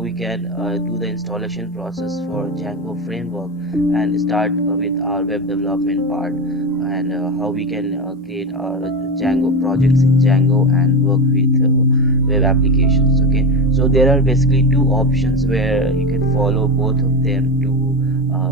we can do the installation process for Django framework and start with our web development part, and how we can create our Django projects in Django and work with web applications. Okay, so there are basically two options where you can follow both of them to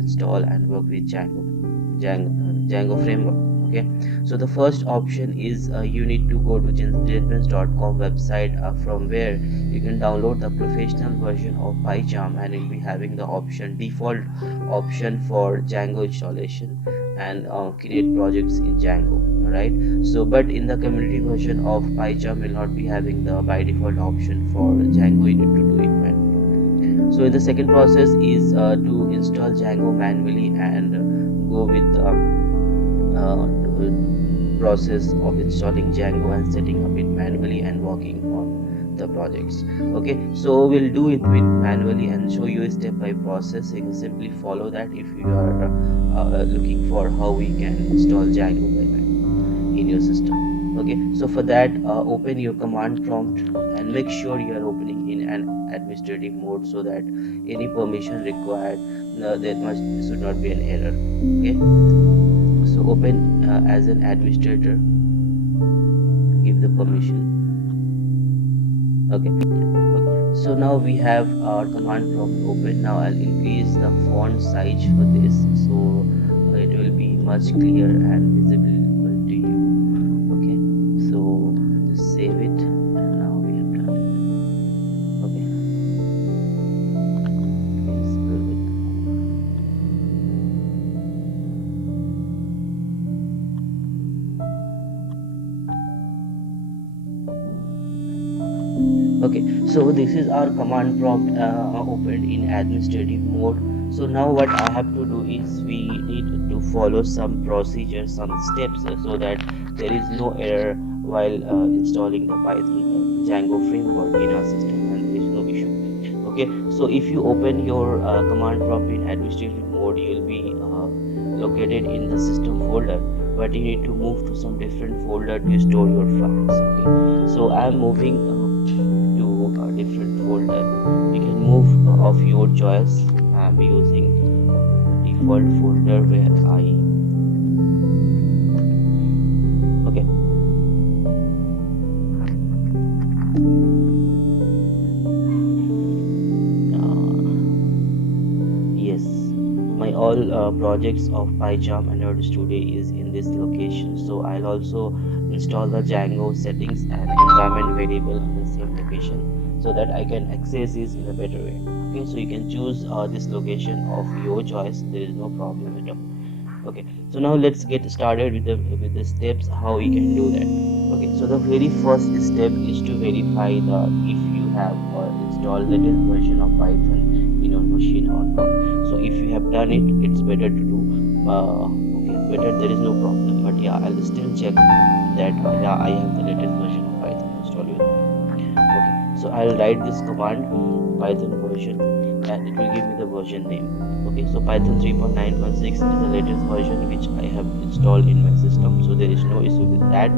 install and work with Django framework. Okay, so the first option is you need to go to jetbrains.com website, from where you can download the professional version of PyCharm, and you'll be having the default option for Django installation and create projects in Django. Alright, so but in the community version of PyCharm will not be having the by default option for Django. You need to do it manually. So the second process is to install Django manually and go with the process of installing Django and setting up it manually and working on the projects. Okay, so we'll do it with manually and show you a step by process. You can simply follow that if you are looking for how we can install Django in your system. Okay, so for that, open your command prompt and make sure you are opening in an administrative mode, so that any permission required, there should not be an error. Okay, so open as an administrator, give the permission. Okay, so now we have our command prompt open. Now I'll increase the font size for this, so it will be much clear and visible to you. Okay, so just save it, and now we have done it. Okay, please bear with me. Okay, so this is our command prompt opened in administrative mode. So now what I have to do is we need to follow some procedures, some steps, so that there is no error while installing the Python Django framework in our system, and there is no issue. Okay, so if you open your command prompt in administrative mode, you will be located in the system folder, but you need to move to some different folder to store your files. Okay, so I am moving to a different folder. You can move of your choice. I'm using the default folder where okay, yes, my all projects of PyCharm and Nerd Studio is in this location. So I'll also install the Django settings and environment variable in the same location, so that I can access this in a better way. Okay, so you can choose this location of your choice. There is no problem at all. Okay, so now let's get started with the steps how we can do that. Okay, so the very first step is to verify if you have installed the latest version of Python in your machine or not. So if you have done it, it's better to do. Okay, better, there is no problem. But yeah, I'll still check that yeah, I have the latest version of Python installed with me. Okay, so I'll write this command Python version, and it will give me the version name. Okay, so Python 3.9.6 is the latest version which I have installed in my system, so there is no issue with that.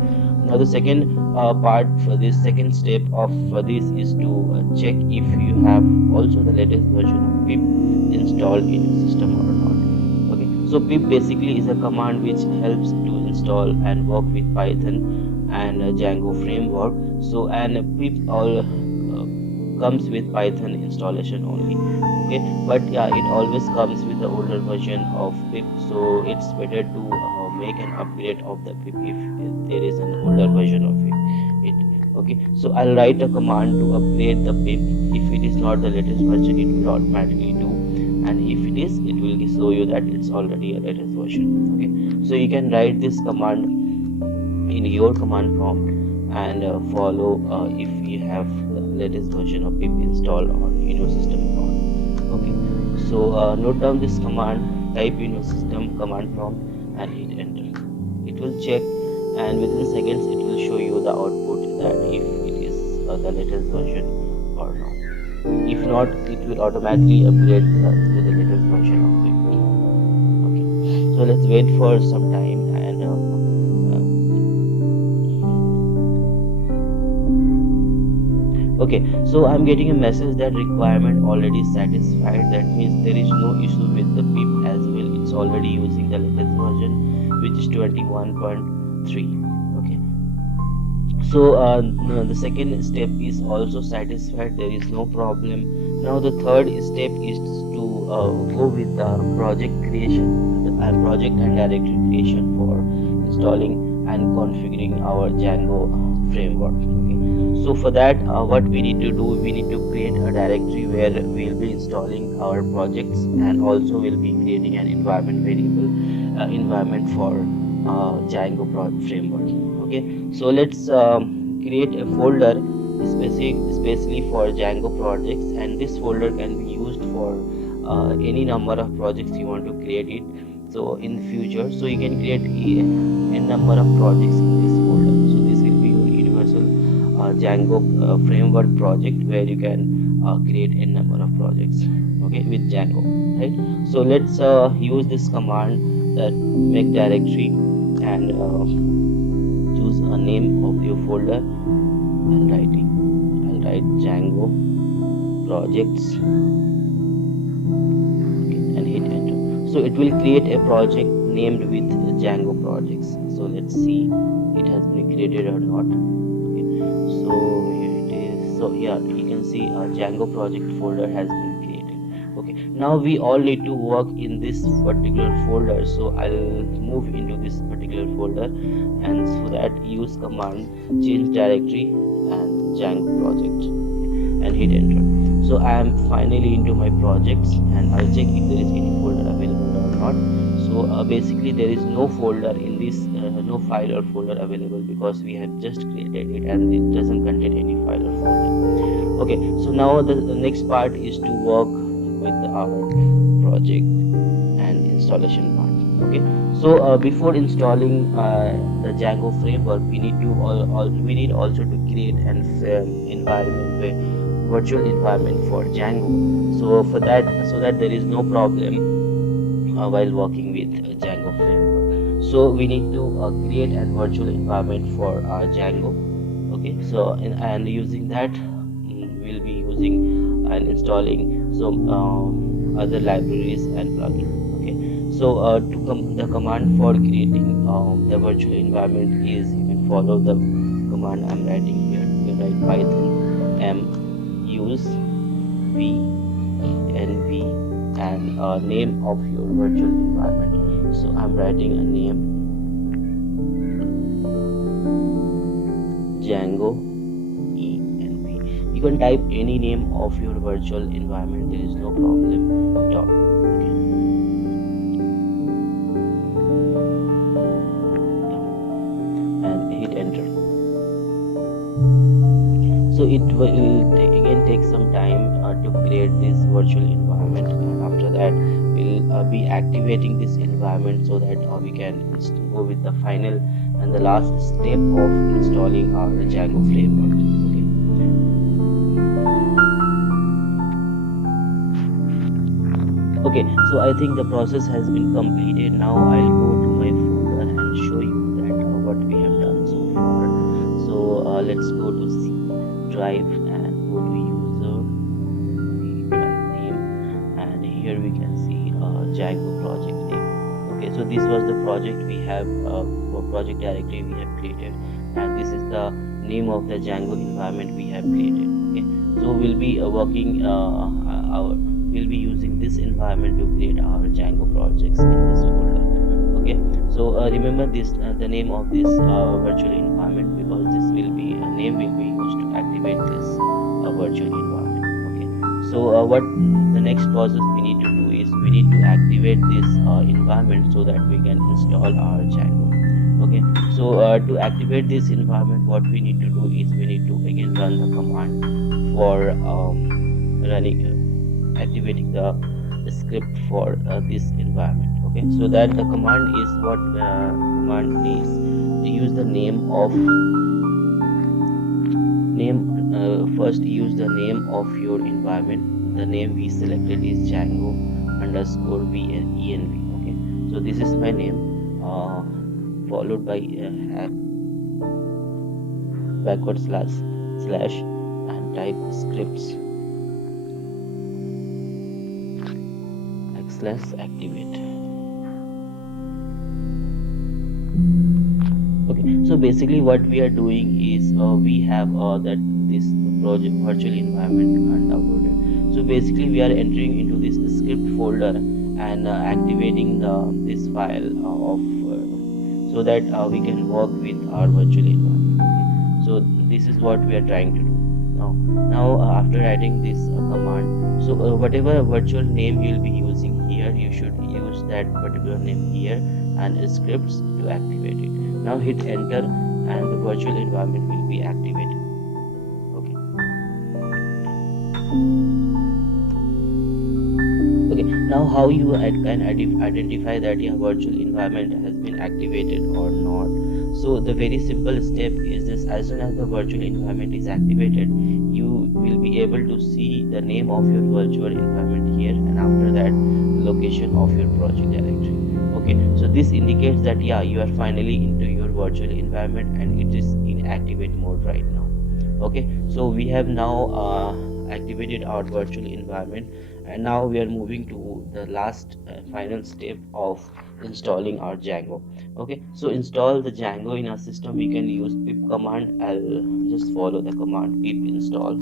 Now the second part for this second step of this is to check if you have also the latest version of pip installed in your system or not. Okay, so pip basically is a command which helps to install and work with Python and Django framework. So and pip all comes with Python installation only. Okay, but yeah, it always comes with the older version of pip, so it's better to make an upgrade of the pip if there is an older version of it. Okay, so I'll write a command to upgrade the pip. If it is not the latest version, it will automatically do, and if it is, it will show you that it's already a latest version. Okay, so you can write this command in your command prompt and follow if you have the latest version of pip installed on in your system or not. Okay, so note down this command, type in your system command prompt and hit enter. It will check, and within seconds it will show you the output that if it is the latest version or not. If not, it will automatically upgrade to the latest version of pip. Okay, so let's wait for some time, and Okay, so I'm getting a message that requirement already satisfied. That means there is no issue with the pip as well. It's already using the latest version, which is 21.3. Okay, so the second step is also satisfied. There is no problem. Now the third step is to go with the project creation, project and directory creation for installing and configuring our Django framework. Okay, so for that, what we need to do, we need to create a directory where we'll be installing our projects, and also we'll be creating an environment variable, environment for Django framework. Okay, so let's create a folder especially for Django projects, and this folder can be used for any number of projects you want to create it. So in the future, so you can create a number of projects in this folder. So this will be your universal Django framework project, where you can create a number of projects, okay, with Django, right? So let's use this command, that make directory, and choose a name of your folder. I'll write Django projects, okay, and hit enter. So it will create a project named with Django projects. So let's see it has been created or not. Okay, so here it is. So yeah, you can see a Django project folder has been created. Okay, now we all need to work in this particular folder. So I'll move into this particular folder, and so that use command change directory and Django project, and hit enter. So I am finally into my projects, and I'll check if there is any folder available or not. So basically there is no folder in this, no file or folder available, because we have just created it and it doesn't contain any file or folder. Okay, so now the next part is to work with our project and installation part. Okay, so before installing the Django framework, we need to we need also to create an environment, virtual environment for Django. So for that, so that there is no problem while working with Django framework. So we need to create a virtual environment for Django. Okay, so and using that, we'll be using and installing some other libraries and plugins. Okay, so the command for creating the virtual environment is, you can follow the command I'm writing here. You can write python m use venv and name of your virtual environment. So I'm writing a name, Django env. You can type any name of your virtual environment, there is no problem at all. Okay, and hit enter. So it will again take some time to create this virtual environment, and after that we'll be activating this environment, so that we can go with the final and the last step of installing our Django framework. Okay, so I think the process has been completed. Now I'll go to my folder and show you that what we have done so far. So let's go to C drive and go to user, drive name, and here we can see Django project name. Okay, so this was the project we have for project directory we have created, and this is the name of the Django environment we have created. Okay, so we'll be we'll be using this environment to create our Django projects in this folder. Okay, so remember this the name of this virtual environment, because this will be a name will be used to activate this virtual environment. Okay, so what the next process we need to do is we need to activate this environment, so that we can install our Django. Okay, so to activate this environment, what we need to do is we need to again run the command for running activating the script for this environment. Okay, so that the command is what command is to use the name of first use the name of your environment. The name we selected is Django underscore env. Okay, so this is my name, followed by backward slash, and type scripts /activate. Okay, so basically what we are doing is we have that this project virtual environment downloaded. So basically we are entering into this script folder and activating this file of so that we can work with our virtual environment. Okay, so this is what we are trying to do now. After writing this command, so whatever virtual name you'll be using here, you should use that particular name here and scripts to activate it. Now hit enter and the virtual environment will be activated. Okay. Okay, now how you can identify that your virtual environment has been activated or not. So the very simple step is this: as soon as the virtual environment is activated, you will be able to see the name of your virtual environment here, and after that location of your project directory. Okay, so this indicates that yeah, you are finally into your virtual environment and it is in activate mode right now. Okay, so we have now activated our virtual environment, and now we are moving to the last final step of installing our Django. Okay, so install the Django in our system. We can use pip command. I'll just follow the command pip install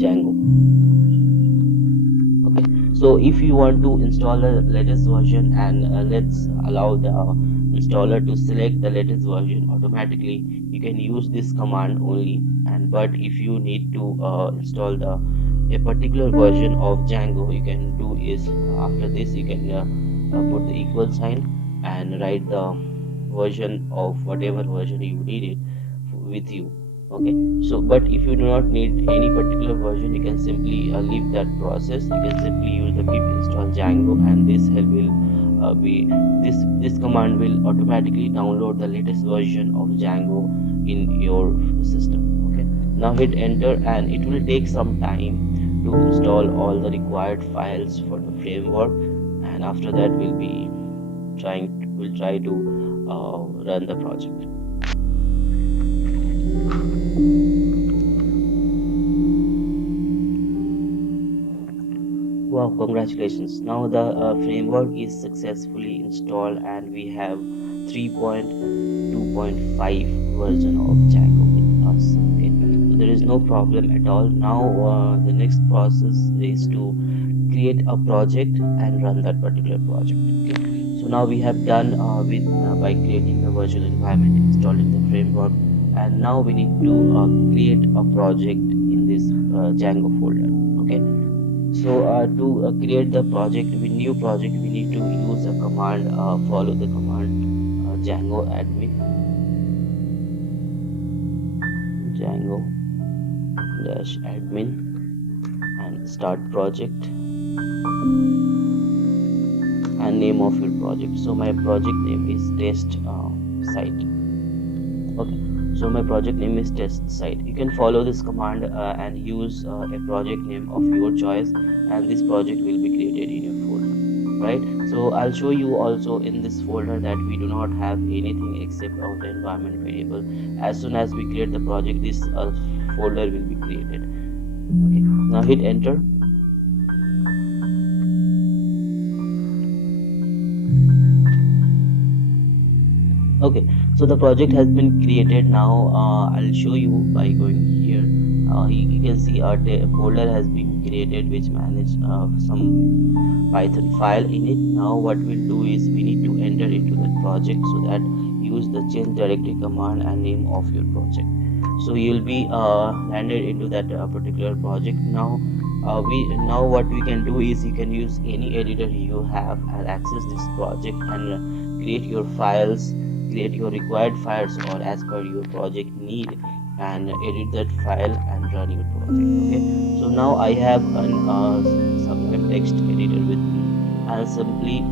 Django. Okay, so if you want to install the latest version, and let's allow the installer to select the latest version automatically, you can use this command only. And but if you need to install the a particular version of Django, you can do is after this you can put the equal sign and write the version of whatever version you need it with you. Okay, so but if you do not need any particular version, you can simply leave that process. You can simply use the pip install Django, and this help will be this command will automatically download the latest version of Django in your system. Okay, now hit enter and it will take some time to install all the required files for the framework, and after that we'll try to run the project. Wow, congratulations. Now the framework is successfully installed and we have 3.2.5 version of Django with us. Okay, so there is no problem at all. Now the next process is to create a project and run that particular project. Okay, so now we have done with by creating the virtual environment, installing the framework, and now we need to create a project in this Django folder. Okay, so to create the new project, we need to use a command. Follow the command Django dash admin and start project and name of your project. So my project name is test site. Okay, so my project name is test site. You can follow this command and use a project name of your choice, and this project will be created in your folder, right? So I'll show you also in this folder that we do not have anything except of the environment variable. As soon as we create the project, this folder will be created. Okay, now hit enter. Okay, so the project has been created. Now I'll show you by going here. You can see our folder has been created which manage some Python file in it. Now what we'll do is we need to enter into that project, so that use the change directory command and name of your project. So you'll be landed into that particular project. Now what we can do is you can use any editor you have and access this project and create your files, create your required files or as per your project need, and edit that file and run your project. Okay, so now I have some web text editor with me. I'll simply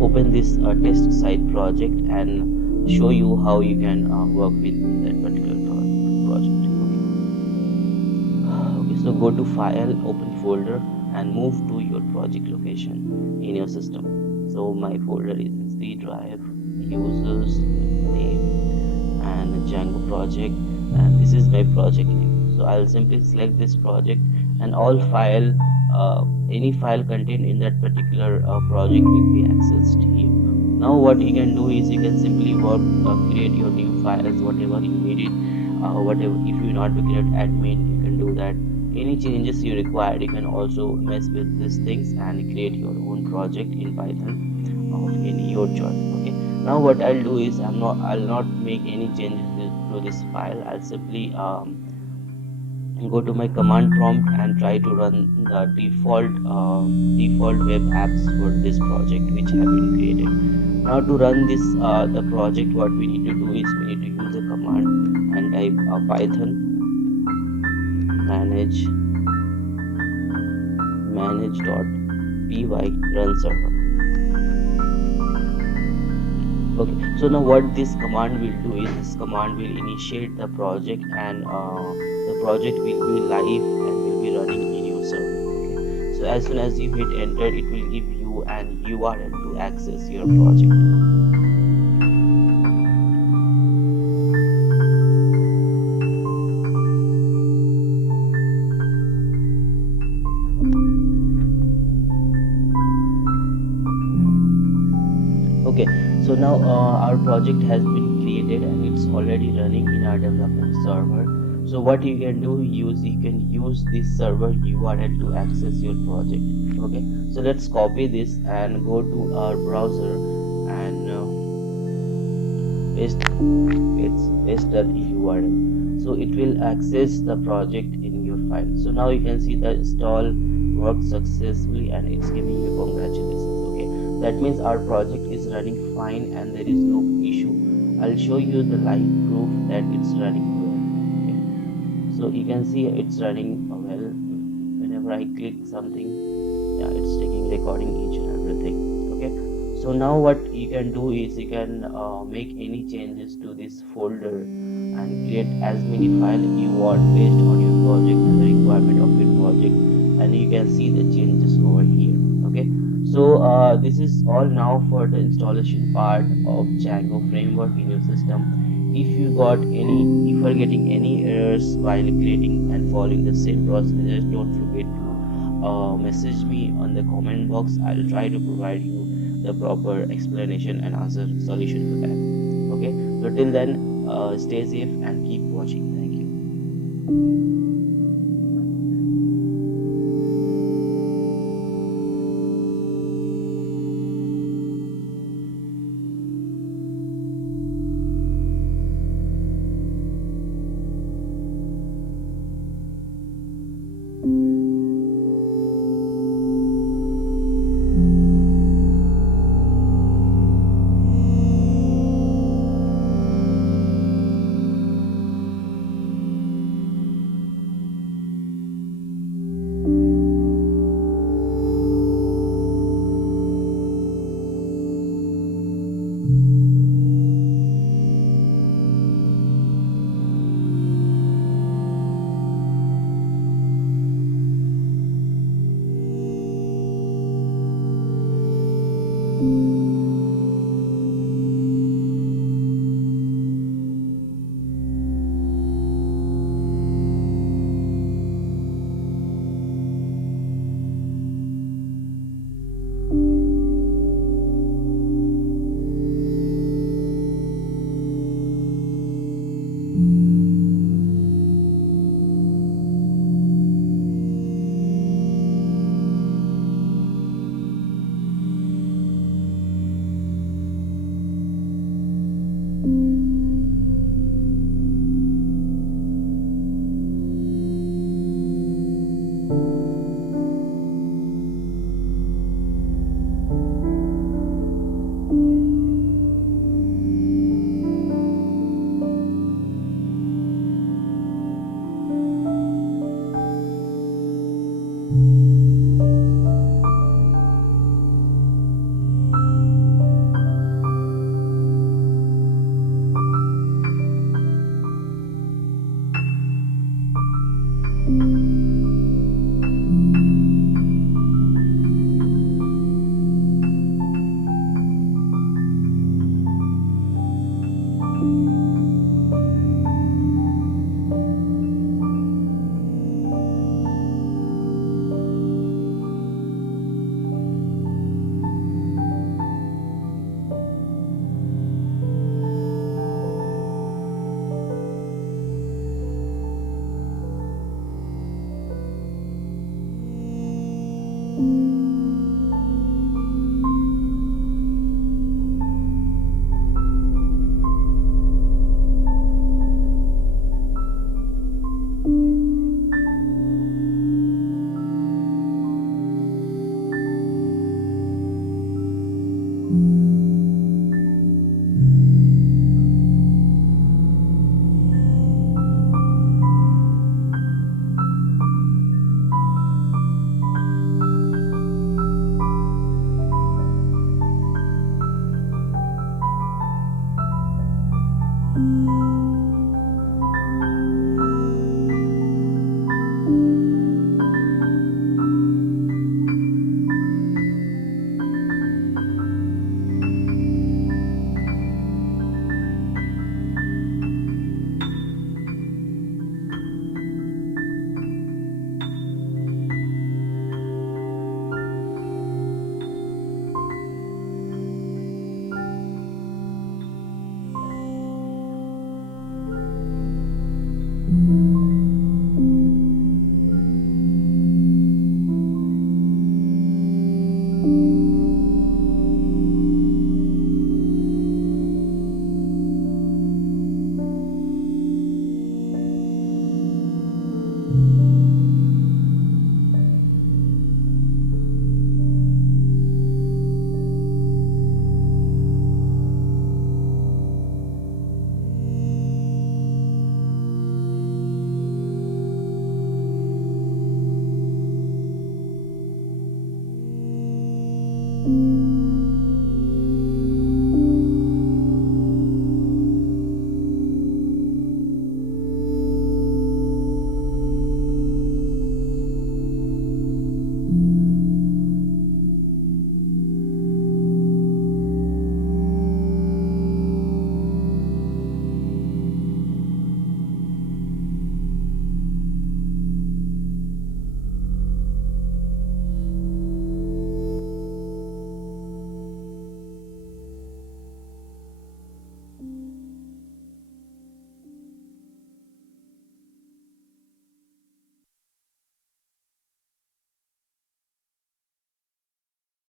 open this test site project and show you how you can work with that particular project. Okay, so go to file, open folder, and move to your project location in your system. So my folder is in C drive, users, name, and Django project, and this is my project name. So I'll simply select this project, and all file, any file contained in that particular project will be accessed here. Now what you can do is you can simply work, create your new files, whatever you need it, whatever. If you not to create admin, you can do that. Any changes you require, you can also mess with these things and create your own project in Python of any your choice. Okay, now what I'll do is I'll not make any changes to this file. I'll simply go to my command prompt and try to run the default web apps for this project which have been created. Now to run this the project, what we need to do is we need to use a command and type python manage manage.py run server. Okay, so now what this command will do is this command will initiate the project, and the project will be live and will be running in your server. Okay, so as soon as you hit enter, it will give you an URL to access your project. Okay, so now our project has been created and it's already running in our development server. So what you can do, you can use this server URL to access your project. Okay, so let's copy this and go to our browser and paste that URL. So it will access the project in your file. So now you can see the install worked successfully and it's giving you congratulations. Okay, that means our project is running fine and there is no issue. I'll show you the live proof that it's running well. Okay, so you can see it's running well. Whenever I click something, yeah, it's taking recording each and everything. Okay, so now what you can do is you can make any changes to this folder and create as many files you want based on your project and the requirement of your project, and you can see the changes over here. Okay, so this is all now for the installation part of Django framework in your system. If you are getting any errors while creating and following the same procedures, don't forget to message me on the comment box. I'll try to provide you the proper explanation and answer solution to that. Okay, so till then, stay safe and keep watching. Thank you.